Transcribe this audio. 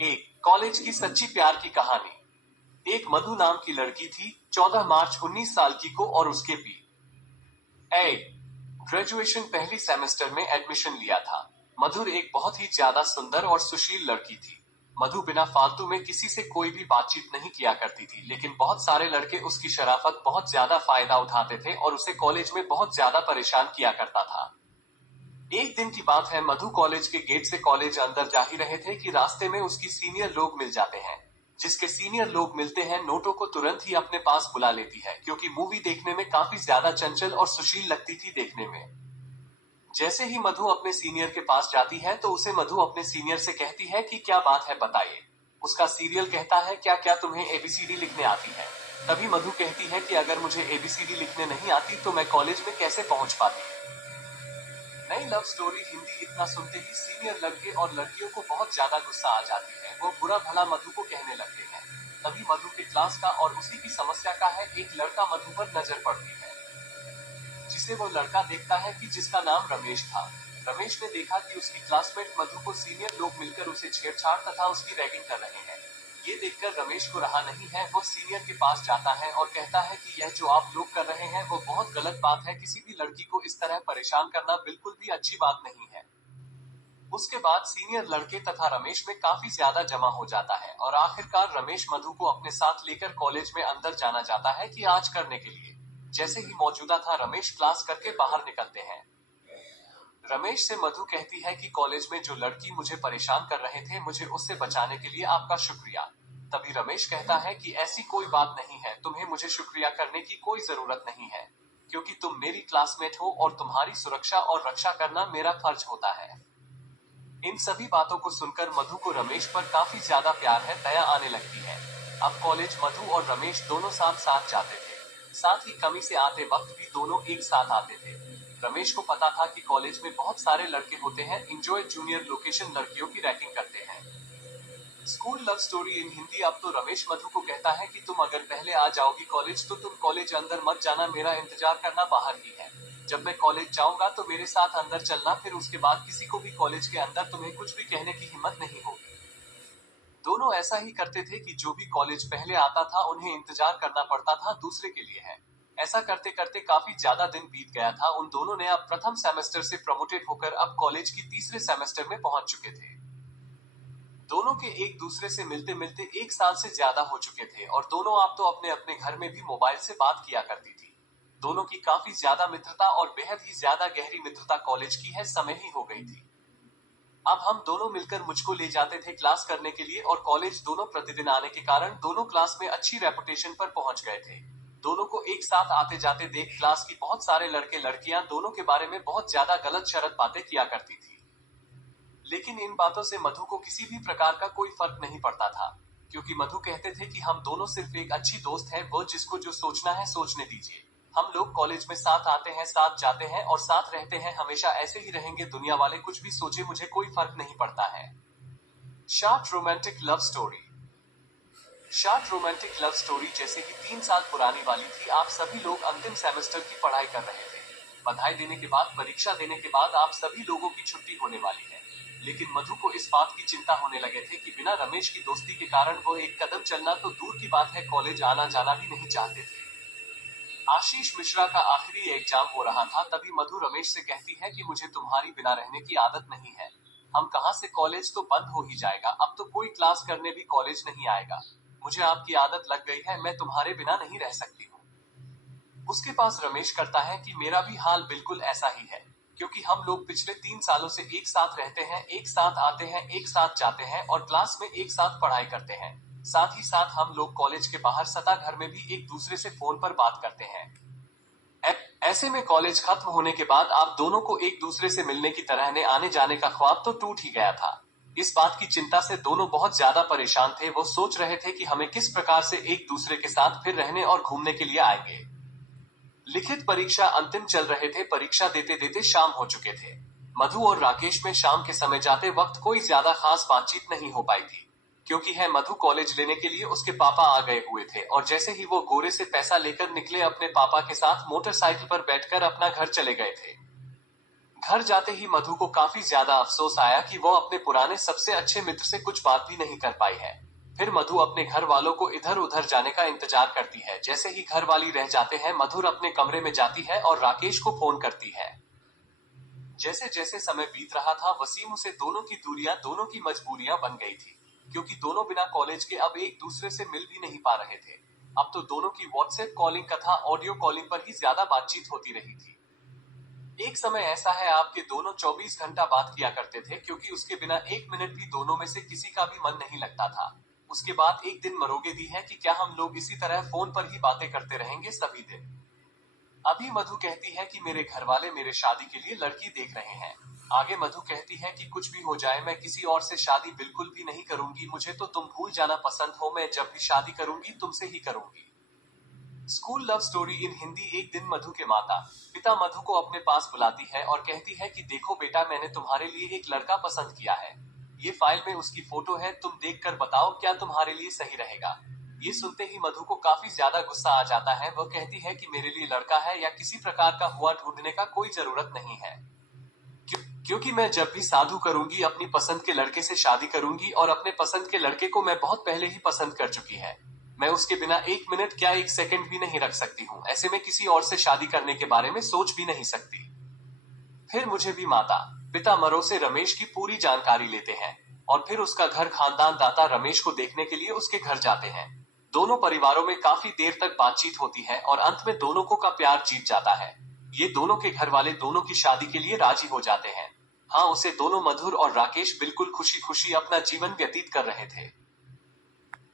एक कॉलेज की सच्ची प्यार की कहानी। एक मधु नाम की लड़की थी, 14 मार्च 19 साल की को, और उसके पी ए ग्रेजुएशन पहली सेमेस्टर में एडमिशन लिया था। मधुर एक बहुत ही ज्यादा सुंदर और सुशील लड़की थी। मधु बिना फालतू में किसी से कोई भी बातचीत नहीं किया करती थी, लेकिन बहुत सारे लड़के उसकी शराफत बहुत ज्यादा फायदा उठाते थे और उसे कॉलेज में बहुत ज्यादा परेशान किया करता था। एक दिन की बात है, मधु कॉलेज के गेट से कॉलेज अंदर जा ही रहे थे कि रास्ते में उसकी सीनियर लोग मिल जाते हैं। जिसके सीनियर लोग मिलते हैं, नोटों को तुरंत ही अपने पास बुला लेती है, क्योंकि मूवी देखने में काफी ज्यादा चंचल और सुशील लगती थी देखने में। जैसे ही मधु अपने सीनियर के पास जाती है तो उसे मधु अपने सीनियर से कहती है कि क्या बात है बताइए। उसका सीरियल कहता है, क्या क्या तुम्हें एबीसीडी लिखने आती है? तभी मधु कहती है कि अगर मुझे एबीसीडी लिखने नहीं आती तो मैं कॉलेज में कैसे पहुंच पाती। नई लव स्टोरी हिंदी। इतना सुनते ही सीनियर लड़के और लड़कियों को बहुत ज्यादा गुस्सा आ जाती है। वो बुरा भला मधु को कहने लगते हैं। तभी मधु के क्लास का और उसी की समस्या का है एक लड़का मधु पर नजर पड़ती है, जिसे वो लड़का देखता है कि जिसका नाम रमेश था। रमेश ने देखा कि उसकी क्लासमेट मधु को सीनियर लोग मिलकर उसे छेड़छाड़ तथा उसकी रैगिंग कर रहे हैं। ये देखकर रमेश को रहा नहीं है, वो सीनियर के पास जाता है और कहता है कि यह जो आप लोग कर रहे हैं वो बहुत गलत बात है। किसी भी लड़की को इस तरह परेशान करना बिल्कुल भी अच्छी बात नहीं है। उसके बाद सीनियर लड़के तथा रमेश में काफी ज्यादा जमा हो जाता है और आखिरकार रमेश मधु को अपने साथ लेकर कॉलेज में अंदर जाना चाहता है कि आज करने के लिए। जैसे ही मौजूदा था रमेश क्लास करके बाहर निकलते हैं। रमेश से मधु कहती है कि कॉलेज में जो लड़की मुझे परेशान कर रहे थे, मुझे उससे बचाने के लिए आपका शुक्रिया। तभी रमेश कहता है कि ऐसी कोई बात नहीं है, तुम्हें मुझे शुक्रिया करने की कोई जरूरत नहीं है, क्योंकि तुम मेरी क्लासमेट हो और तुम्हारी सुरक्षा और रक्षा करना मेरा फर्ज होता है। इन सभी बातों को सुनकर मधु को रमेश पर काफी ज्यादा प्यार है, दया आने लगती है। अब कॉलेज मधु और रमेश दोनों साथ साथ जाते थे। साथ ही कमी से आते वक्त भी दोनों एक साथ आते थे। रमेश को पता था कि कॉलेज में बहुत सारे लड़के होते हैं, इंजॉय जूनियर लोकेशन लड़कियों की रैगिंग करते हैं। School love story in Hindi. अब तो रमेश मधु को कहता है कि तुम अगर पहले आ जाओगी कॉलेज तो तुम कॉलेज अंदर मत जाना, मेरा इंतजार करना बाहर ही है। जब मैं कॉलेज जाऊंगा तो मेरे साथ अंदर चलना, फिर उसके बाद किसी को भी कॉलेज के अंदर तुम्हें कुछ भी कहने की हिम्मत नहीं होगी। दोनों ऐसा ही करते थे कि जो भी कॉलेज पहले आता था उन्हें इंतजार करना पड़ता था दूसरे के लिए है। ऐसा करते करते काफी ज्यादा दिन बीत गया था। उन दोनों ने अब प्रथम सेमेस्टर से प्रमोटेड होकर अब कॉलेज की तीसरे सेमेस्टर में पहुंच चुके थे। दोनों के एक दूसरे से मिलते मिलते एक साल से ज्यादा हो चुके थे और दोनों आप तो अपने अपने घर में भी मोबाइल से बात किया करती थी। दोनों की काफी ज्यादा मित्रता और बेहद ही ज्यादा गहरी मित्रता कॉलेज की है समय ही हो गई थी। अब हम दोनों मिलकर मुझको ले जाते थे क्लास करने के लिए, और कॉलेज दोनों प्रतिदिन आने के कारण दोनों क्लास में अच्छी रेपुटेशन पर पहुंच गए थे। दोनों को एक साथ आते जाते देख क्लास की बहुत सारे लड़के लड़कियां दोनों के बारे में बहुत ज्यादा गलत शरत बातें किया करती थी। लेकिन इन बातों से मधु को किसी भी प्रकार का कोई फर्क नहीं पड़ता था, क्योंकि मधु कहते थे कि हम दोनों सिर्फ एक अच्छी दोस्त है, वो जिसको जो सोचना है सोचने दीजिए। हम लोग कॉलेज में साथ आते हैं, साथ जाते हैं और साथ रहते हैं, हमेशा ऐसे ही रहेंगे। दुनिया वाले कुछ भी सोचे, मुझे कोई फर्क नहीं पड़ता है। Short romantic love story. Short romantic love story जैसे ही 3 साल पुरानी वाली थी। आप सभी लोग अंतिम सेमेस्टर की पढ़ाई कर रहे थे। बधाई देने के बाद, परीक्षा देने के बाद आप सभी लोगों की छुट्टी होने वाली है। लेकिन मधु को इस बात की चिंता होने लगे थे कि बिना रमेश की दोस्ती के कारण वो एक कदम चलना तो दूर की बात है, कॉलेज आना जाना भी नहीं चाहते थे। आशीष मिश्रा का आखिरी एग्जाम हो रहा था। तभी मधु रमेश से कहती है कि मुझे तुम्हारी बिना रहने की आदत नहीं है। हम कहाँ से, कॉलेज तो बंद हो ही जाएगा, अब तो कोई क्लास करने भी कॉलेज नहीं आएगा। मुझे आपकी आदत लग गई है, मैं तुम्हारे बिना नहीं रह सकती हूँ। उसके पास रमेश करता है कि मेरा भी हाल बिल्कुल ऐसा ही है, क्योंकि हम लोग पिछले 3 सालों से एक साथ रहते हैं, एक साथ आते हैं, एक साथ जाते हैं और क्लास में एक साथ पढ़ाई करते हैं। साथ ही साथ हम लोग कॉलेज के बाहर सता घर में भी एक दूसरे से फोन पर बात करते हैं। ऐसे में कॉलेज खत्म होने के बाद आप दोनों को एक दूसरे से मिलने की तरह ने आने जाने का ख्वाब तो टूट ही गया था। इस बात की चिंता से दोनों बहुत ज्यादा परेशान थे। वो सोच रहे थे कि हमें किस प्रकार से एक दूसरे के साथ फिर रहने और घूमने के लिए आएंगे। लिखित परीक्षा अंतिम चल रहे थे। परीक्षा देते देते शाम हो चुके थे। मधु और राकेश में शाम के समय जाते वक्त कोई ज्यादा खास बातचीत नहीं हो पाई थी, क्योंकि है मधु कॉलेज लेने के लिए उसके पापा आ गए हुए थे और जैसे ही वो गोरे से पैसा लेकर निकले, अपने पापा के साथ मोटरसाइकिल पर बैठकर अपना घर चले गए थे। घर जाते ही मधु को काफी ज्यादा अफसोस आया कि वो अपने पुराने सबसे अच्छे मित्र से कुछ बात भी नहीं कर पाई है। फिर मधु अपने घर वालों को इधर उधर जाने का इंतजार करती है। जैसे ही घर वाली रह जाते हैं, मधुर अपने कमरे में जाती है और राकेश को फोन करती है। जैसे जैसे समय बीत रहा था, वसीम उसे दोनों की दूरियां दोनों की मजबूरियां बन गई थी, क्योंकि दोनों बिना कॉलेज के अब एक दूसरे से मिल भी नहीं पा रहे थे। अब तो दोनों की व्हाट्सएप कॉलिंग तथा ऑडियो कॉलिंग पर ही ज्यादा बातचीत होती रही थी। एक समय ऐसा है, आपके दोनों 24 घंटा बात किया करते थे, क्योंकि उसके बिना एक मिनट भी दोनों में से किसी का भी मन नहीं लगता था। उसके बाद एक दिन मरोगे दी है कि क्या हम लोग इसी तरह फोन पर ही बातें करते रहेंगे सभी दिन। अभी मधु कहती है कि मेरे घर वाले मेरे शादी के लिए लड़की देख रहे हैं। आगे मधु कहती है कि कुछ भी हो जाए, मैं किसी और से शादी बिल्कुल भी नहीं करूंगी। मुझे तो तुम भूल जाना पसंद हो। मैं जब भी शादी करूंगी तुमसे ही करूंगी। School love story in Hindi. एक दिन मधु के माता पिता मधु को अपने पास बुलाती है और कहती है कि देखो बेटा, मैंने तुम्हारे लिए एक लड़का पसंद किया है। ये फाइल में उसकी फोटो है, तुम देखकर बताओ क्या तुम्हारे लिए सही रहेगा। ये सुनते ही मधु को काफी ज्यादा गुस्सा आ जाता है। वह कहती है कि मेरे लिए लड़का है या किसी प्रकार का हुआ ढूंढने का कोई जरूरत नहीं है, क्योंकि मैं जब भी साधु करूंगी अपनी पसंद के लड़के से शादी करूंगी, और अपने पसंद के लड़के को मैं बहुत पहले ही पसंद कर चुकी है। मैं उसके बिना एक मिनट क्या एक सेकंड भी नहीं रख सकती हूँ। ऐसे में किसी और से शादी करने के बारे में सोच भी नहीं सकती। फिर मुझे भी माता पिता मरो से रमेश की पूरी जानकारी लेते हैं और फिर उसका घर खानदान दाता रमेश को देखने के लिए उसके घर जाते हैं। दोनों परिवारों में काफी देर तक बातचीत होती है और अंत में दोनों को का प्यार जीत जाता है। ये दोनों के घर वाले दोनों की शादी के लिए राजी हो जाते हैं। हाँ, उसे दोनों मधुर और राकेश बिल्कुल खुशी खुशी अपना जीवन व्यतीत कर रहे थे।